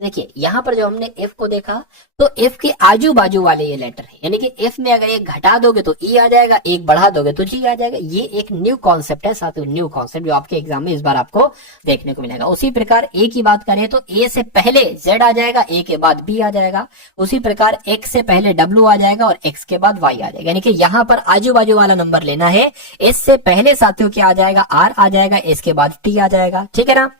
देखिए यहाँ पर जो हमने एफ को देखा तो एफ के आजू बाजू वाले ये लेटर है, यानी कि एफ में अगर एक घटा दोगे तो ई आ जाएगा, एक बढ़ा दोगे तो जी आ जाएगा। ये एक न्यू कॉन्सेप्ट है साथियों, न्यू कॉन्सेप्ट जो आपके एग्जाम में इस बार आपको देखने को मिलेगा। उसी प्रकार ए की बात करें तो ए से पहले जेड आ जाएगा, ए के बाद बी आ जाएगा। उसी प्रकार एक्स से पहले डब्ल्यू आ जाएगा और एक्स के बाद वाई आ जाएगा, यानी कि यहाँ पर आजू बाजू वाला नंबर लेना है। एस से पहले साथियों क्या आ जाएगा, आर आ जाएगा, एस के बाद टी आ जाएगा, ठीक है ना।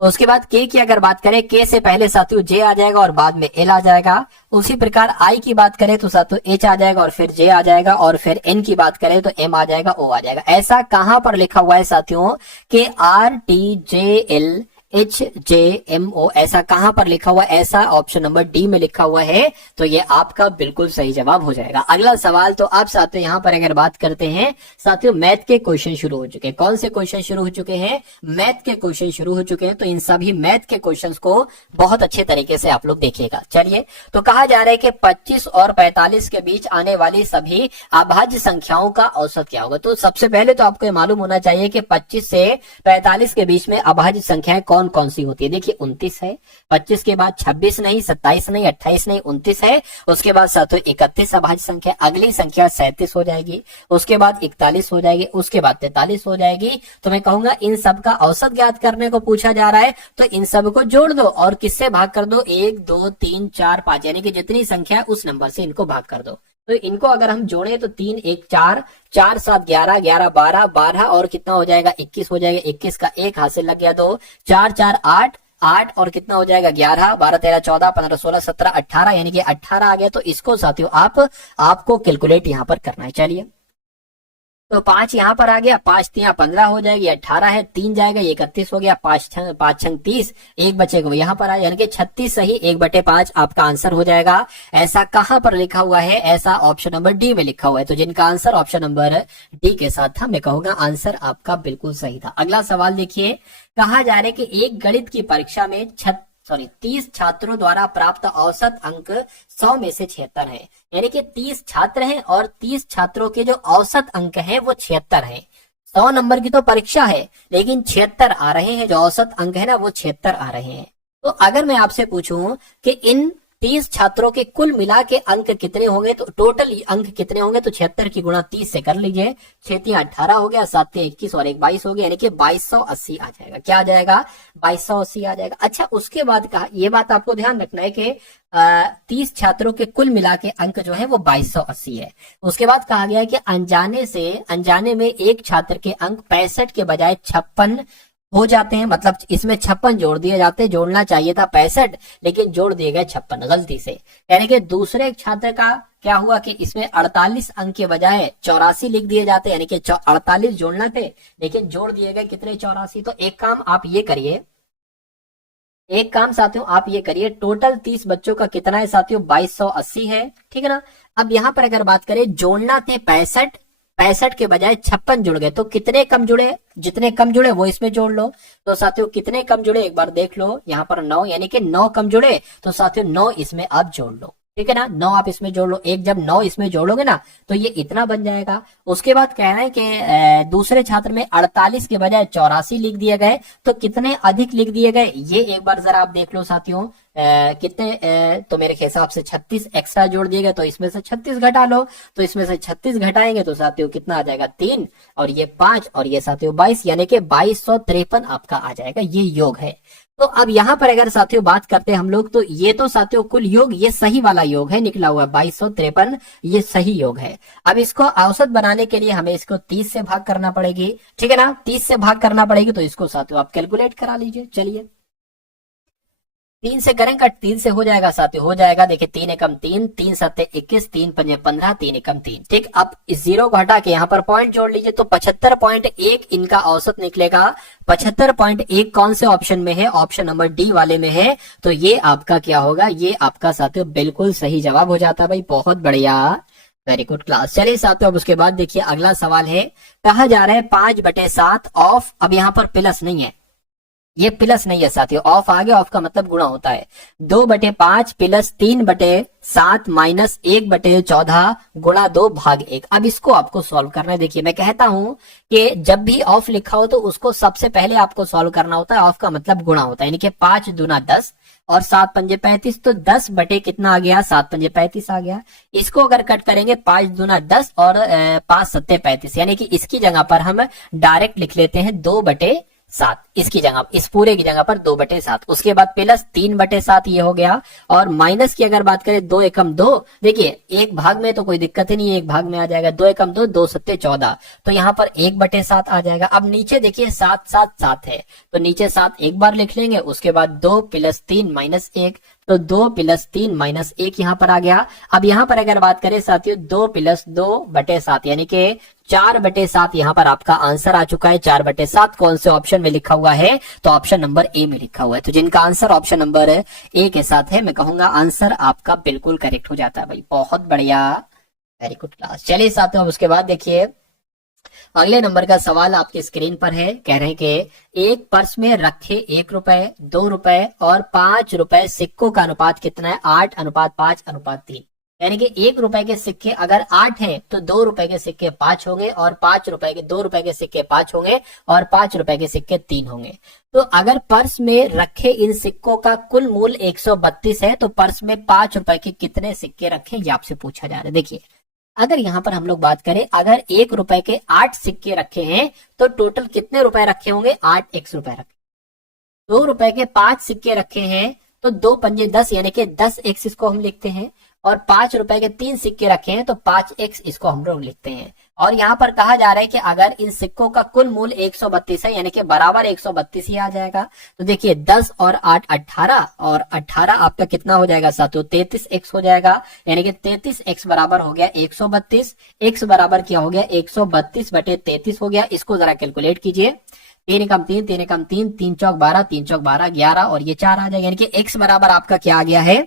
उसके बाद के की अगर बात करें, के से पहले साथियों जे आ जाएगा और बाद में एल आ जाएगा। उसी प्रकार आई की बात करें तो साथियों एच आ जाएगा और फिर जे आ जाएगा, और फिर एन की बात करें तो एम आ जाएगा, ओ आ जाएगा। ऐसा कहां पर लिखा हुआ है साथियों कि R T J L H J M O, ऐसा कहां पर लिखा हुआ है, ऐसा ऑप्शन नंबर डी में लिखा हुआ है। तो ये आपका बिल्कुल सही जवाब हो जाएगा। अगला सवाल, तो अब साथियों यहां पर अगर बात करते हैं साथियों, मैथ के क्वेश्चन शुरू हो चुके हैं। कौन से क्वेश्चन शुरू हो चुके हैं, मैथ के क्वेश्चन शुरू हो चुके हैं। तो इन सभी मैथ के क्वेश्चन को बहुत अच्छे तरीके से आप लोग देखिएगा। चलिए, तो कहा जा रहा है कि 25 और 45 के बीच आने वाली सभी अभाज्य संख्याओं का औसत क्या होगा। तो सबसे पहले तो आपको मालूम होना चाहिए कि 25 से 45 के बीच में अभाज्य संख्याएं कौन कौन सी होती है। देखिए 29 है, 25 के बाद 26 नहीं, 27 नहीं, 28 नहीं, 29 है। उसके बाद साथियों 31 अभाज्य संख्या, अगली संख्या 37 हो जाएगी, उसके बाद 41 हो जाएगी, उसके बाद 43 हो जाएगी। तो मैं कहूंगा इन सब का औसत ज्ञात करने को पूछा जा रहा है, तो इन सब को जोड़ दो और किससे भाग कर दो, 1 2 3 4 5, यानी कि जितनी संख्या उस नंबर से इनको भाग कर दो। तो इनको अगर हम जोड़े तो 3 1 4, 4 7 11, 11 12, 12 और कितना हो जाएगा 21 हो जाएगा। 21 का एक हाथ से लग गया 2, 4 4 8, 8 और कितना हो जाएगा 11, 12 13 14 15 16 17 18, यानी कि 18 आ गया। तो इसको साथियों आपको कैलकुलेट यहाँ पर करना है। चलिए, तो 5 यहाँ पर आ गया, 5 3 15 हो जाएगी, 18 है, 3 जाएगा, 31 हो गया, 5 6 30, एक बचेगा वो यहाँ पर आया, यानी कि 36 सही 1/5 आपका आंसर हो जाएगा। ऐसा कहां पर लिखा हुआ है, ऐसा ऑप्शन नंबर डी में लिखा हुआ है। तो जिनका आंसर ऑप्शन नंबर डी के साथ था, मैं कहूंगा आंसर आपका बिल्कुल सही था। अगला सवाल देखिए, कहा जा रहा है कि एक गणित की परीक्षा में 30 छात्रों द्वारा प्राप्त औसत अंक 100 में से 76 है, यानी कि 30 छात्र हैं और 30 छात्रों के जो औसत अंक है वो 76 है। 100 नंबर की तो परीक्षा है, लेकिन 76 आ रहे हैं, जो औसत अंक है ना वो 76 आ रहे हैं। तो अगर मैं आपसे पूछूं कि इन 30 छात्रों के कुल मिला के अंक कितने होंगे, तो टोटल अंक कितने होंगे, तो 76 की गुणा 30 से कर लीजिए। 6 18 हो गया, 7 21 और 1 22 हो गया, यानी कि 2280 आ जाएगा। क्या आ जाएगा, 2280 आ जाएगा। अच्छा, उसके बाद कहा, ये बात आपको ध्यान रखना है कि 30 छात्रों के कुल मिला के अंक जो है वो 2280 है। उसके बाद कहा गया है कि अनजाने में एक छात्र के अंक 65 के बजाय 56 हो जाते हैं, मतलब इसमें 56 जोड़ दिए जाते हैं। जोड़ना चाहिए था 65, लेकिन जोड़ दिए गए 56 गलती से, यानी कि दूसरे छात्र का क्या हुआ कि इसमें 48 अंक के बजाय 84 लिख दिए जाते, यानी कि 48 जोड़ना थे, लेकिन जोड़ दिए गए कितने, 84। तो एक काम आप ये करिए, एक काम साथियों आप ये करिए, टोटल 30 बच्चों का कितना है साथियों, 2280 है, ठीक है ना। अब यहां पर अगर बात करें, जोड़ना थे 65 के बजाय 56 जुड़ गए, तो कितने कम जुड़े, जितने कम जुड़े वो इसमें जोड़ लो। तो साथियों कितने कम जुड़े एक बार देख लो, यहाँ पर 9, यानी कि 9 कम जुड़े, तो साथियों 9 इसमें आप जोड़ लो, ठीक है ना। 9 आप इसमें जोड़ लो, एक जब 9 इसमें जोड़ोगे ना तो ये इतना बन जाएगा। उसके बाद कह रहे हैं कि दूसरे छात्र में 48 के बजाय 84 लिख दिए गए, तो कितने अधिक लिख दिए गए, ये एक बार जरा आप देख लो साथियों। कितने, तो मेरे हिसाब से 36 एक्स्ट्रा जोड़ दिए गए, तो इसमें से 36 घटा लो। तो इसमें से 36 घटाएंगे तो साथियों कितना आ जाएगा, 3 और ये 5 और ये साथियों 22, यानी कि 2253 आपका आ जाएगा। ये योग है। तो अब यहाँ पर अगर साथियों बात करते हैं हम लोग, तो ये तो साथियों कुल योग, ये सही वाला योग है, निकला हुआ 2253, ये सही योग है। अब इसको औसत बनाने के लिए हमें इसको 30 से भाग करना पड़ेगी, ठीक है ना। 30 से भाग करना पड़ेगी, तो इसको साथियों आप कैलकुलेट करा लीजिए। चलिए, 3 से करेंगे, 3 से हो जाएगा साथियों, हो जाएगा। देखिए 3 एकम 3, 3 7 21, 3 5 15, 3 एकम 3, ठीक। अब इस 0 को हटा के यहाँ पर पॉइंट जोड़ लीजिए, तो 75.1 इनका औसत निकलेगा। 75.1 कौन से ऑप्शन में है, ऑप्शन नंबर डी वाले में है। तो ये आपका क्या होगा, ये आपका साथियों बिल्कुल सही जवाब हो जाता है भाई, बहुत बढ़िया। Very good class. चलिए साथियों, अब उसके बाद देखिए अगला सवाल है, कहा जा रहा है 5/7 ऑफ, अब यहाँ पर प्लस नहीं है, ये प्लस नहीं है साथियों, ऑफ आ गया, ऑफ का मतलब गुणा होता है। 2/5 प्लस 3/7 माइनस 1/14 गुणा 2/1। अब इसको आपको सॉल्व करना है। देखिए मैं कहता हूं कि जब भी ऑफ लिखा हो तो उसको सबसे पहले आपको सॉल्व करना होता है, ऑफ का मतलब गुणा होता है, यानी कि 5 दूना 10 और 7 पंजे 35, तो 10 बटे कितना आ गया, 7 पंजे 35 आ गया। इसको अगर कट करेंगे 5 दूना 10 और 5 सत्ते 35, यानी कि इसकी जगह पर हम डायरेक्ट लिख लेते हैं 2/7, इसकी जगह, इस पूरे की जगह पर 2/7। उसके बाद प्लस 3/7 ये हो गया, और माइनस की अगर बात करें 2 एकम 2, देखिए एक भाग में तो कोई दिक्कत ही नहीं है, एक भाग में आ जाएगा, 2 एकम 2, 2 सत्ते 14, तो यहाँ पर 1/7 आ जाएगा। अब नीचे देखिए 7 7 7 है, तो नीचे 7 एक बार लिख लेंगे, उसके बाद 2 प्लस 3 माइनस 1, तो 2 प्लस 3 माइनस 1 यहाँ पर आ गया। अब यहाँ पर अगर बात करें साथियों 2 प्लस 2/7, यानी कि 4/7 यहाँ पर आपका आंसर आ चुका है। 4/7 कौन से ऑप्शन में लिखा हुआ है, तो ऑप्शन नंबर ए में लिखा हुआ है। तो जिनका आंसर ऑप्शन नंबर ए के साथ है, मैं कहूंगा आंसर आपका बिल्कुल करेक्ट हो जाता है भाई, बहुत बढ़िया, वेरी गुड क्लास। चलिए साथियों, अब उसके बाद देखिए अगले नंबर का सवाल आपकी स्क्रीन पर है। कह रहे हैं कि एक पर्स में रखे 1 रुपए, 2 रुपए और 5 रुपए सिक्कों का अनुपात कितना है, 8:5:3, यानी कि 1 रुपए के सिक्के अगर 8 हैं तो 2 रुपए के सिक्के 5 होंगे, और 2 रुपए के सिक्के 5 होंगे, और 5 रुपए के सिक्के 3 होंगे। तो अगर पर्स में रखे इन सिक्कों का कुल मूल्य 132 है, तो पर्स में 5 रुपए के कितने सिक्के रखे, ये आपसे पूछा जा रहा है। देखिए अगर यहाँ पर हम लोग बात करें, अगर 1 रुपए के 8 सिक्के रखे हैं तो टोटल कितने रुपए रखे होंगे, 8x रुपए रखे। 2 रुपए के 5 सिक्के रखे हैं तो 2 पंजे 10, यानी कि 10x इसको हम लिखते हैं, और 5 रुपए के 3 सिक्के रखे हैं तो 5x इसको हम लोग लिखते हैं। और यहाँ पर कहा जा रहा है कि अगर इन सिक्कों का कुल मूल्य 132 है, यानी कि बराबर 132 ही आ जाएगा। तो देखिए 10 और 8 18, और 18 आपका कितना हो जाएगा साथियों, 33x हो जाएगा, यानी कि 33x बराबर हो गया 132। x बराबर क्या हो गया, 132/33 हो गया। इसको जरा कैलकुलेट कीजिए, 3 एकम 3, 3 एकम 3, 3 चौक 12, 3 चौक 12, 11 और ये 4 आ जाएगा, यानी कि x बराबर आपका क्या आ गया है,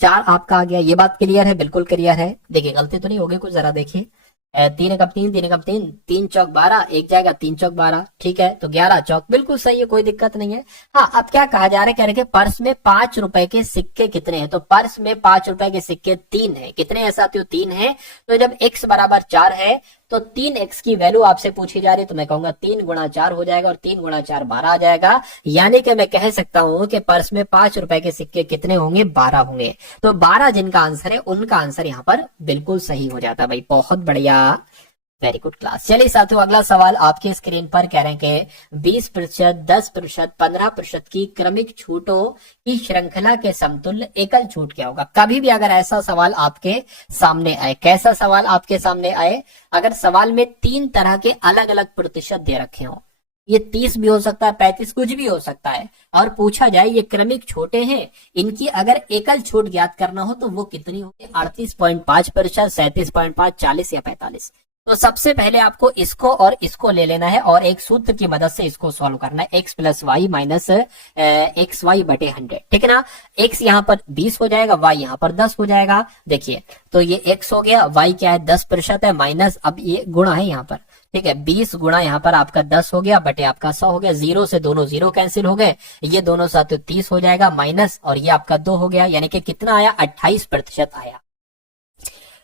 4 आपका आ गया। ये बात क्लियर है, बिल्कुल क्लियर है। देखिए गलती तो नहीं होगी कुछ, जरा देखिए 3 एकम 3, 3 एकम 3, 3 चौक 12, एक जाएगा 3 चौक 12, ठीक है, तो 11 चौक, बिल्कुल सही है, कोई दिक्कत नहीं है। हाँ, अब क्या कहा जा रहा है, कह रहे हैं पर्स में 5 रुपए के सिक्के कितने हैं, तो पर्स में 5 रुपए के सिक्के 3 है। कितने हैं साथियों, 3 है। तो जब x बराबर 4 है तो 3x की वैल्यू आपसे पूछी जा रही है, तो मैं कहूंगा 3 गुणा 4 हो जाएगा, और 3 गुणा 4 12 आ जाएगा। यानी कि मैं कह सकता हूं कि पर्स में 5 रुपए के सिक्के कितने होंगे, 12 होंगे। तो 12 जिनका आंसर है उनका आंसर यहाँ पर बिल्कुल सही हो जाता है भाई, बहुत बढ़िया, वेरी गुड क्लास। चलिए साथियों, अगला सवाल आपके स्क्रीन पर कह रहे हैं कि 20%, 10%, 15% की क्रमिक छूटों की श्रृंखला के समतुल्य एकल छूट क्या होगा। कभी भी अगर ऐसा सवाल आपके सामने आए, कैसा सवाल आपके सामने आए, अगर सवाल में 3 तरह के अलग अलग प्रतिशत दे रखे हो, ये 30 भी हो सकता है, 35 कुछ भी हो सकता है, और पूछा जाए ये क्रमिक छोटे हैं, इनकी अगर एकल छूट ज्ञात करना हो तो वो कितनी होगी, 38.5%, 37.5, 40 या 45। तो सबसे पहले आपको इसको और इसको ले लेना है, और एक सूत्र की मदद से इसको सॉल्व करना है, x plus Y minus XY/100, ठीक है ना। x यहाँ पर 20 हो जाएगा, y यहाँ पर 10 हो जाएगा। देखिए तो ये x हो गया, y क्या है 10% है, माइनस अब ये गुणा है यहाँ पर, ठीक है, 20 गुणा यहाँ पर आपका 10 हो गया, बटे आपका 100 हो गया, 0 से दोनों 0 कैंसिल हो गए, ये दोनों साथ 30 हो जाएगा, माइनस और ये आपका 2 हो गया, यानी कि कितना आया, 28% आया।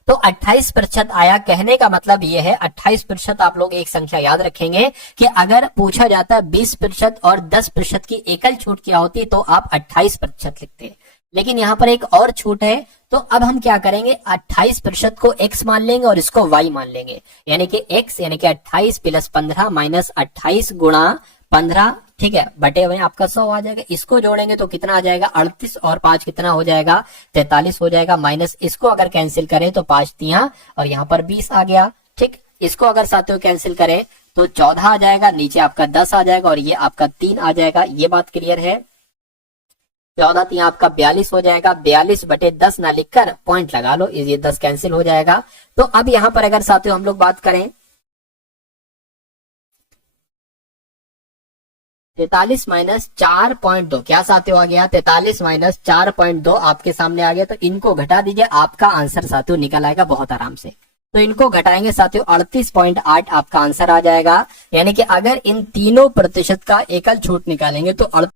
तो 28% आया, कहने का मतलब ये है 28%। आप लोग एक संख्या याद रखेंगे कि अगर पूछा जाता 20% और 10% की एकल छूट क्या होती, तो आप 28% लिखते। लेकिन यहाँ पर एक और छूट है, तो अब हम क्या करेंगे, 28% को x मान लेंगे और इसको y मान लेंगे, यानी कि x यानी कि 28 प्लस 15 माइनस 28 गुणा 15, ठीक है, बटे हुए आपका 100 आ जाएगा। इसको जोड़ेंगे तो कितना आ जाएगा, 38 और 5 कितना हो जाएगा, 43 हो जाएगा, माइनस इसको अगर कैंसिल करें तो 5 तिया और यहाँ पर 20 आ गया, ठीक। इसको अगर साथियों कैंसिल करें तो 14 आ जाएगा, नीचे आपका 10 आ जाएगा, और ये आपका 3 आ जाएगा। ये बात क्लियर है, 14 तिया आपका 42 हो जाएगा, 42 बटे 10 ना लिखकर पॉइंट लगा लो, ये 10 कैंसिल हो जाएगा। तो अब यहाँ पर अगर साथियों हम लोग बात करें 43 माइनस 4.2 क्या साथियों आ गया? 43 माइनस 4.2 आपके सामने आ गया। तो इनको घटा दीजिए, आपका आंसर साथियों निकल आएगा बहुत आराम से। तो इनको घटाएंगे साथियों 38.8 आपका आंसर आ जाएगा। यानी कि अगर इन तीनों प्रतिशत का एकल छूट निकालेंगे तो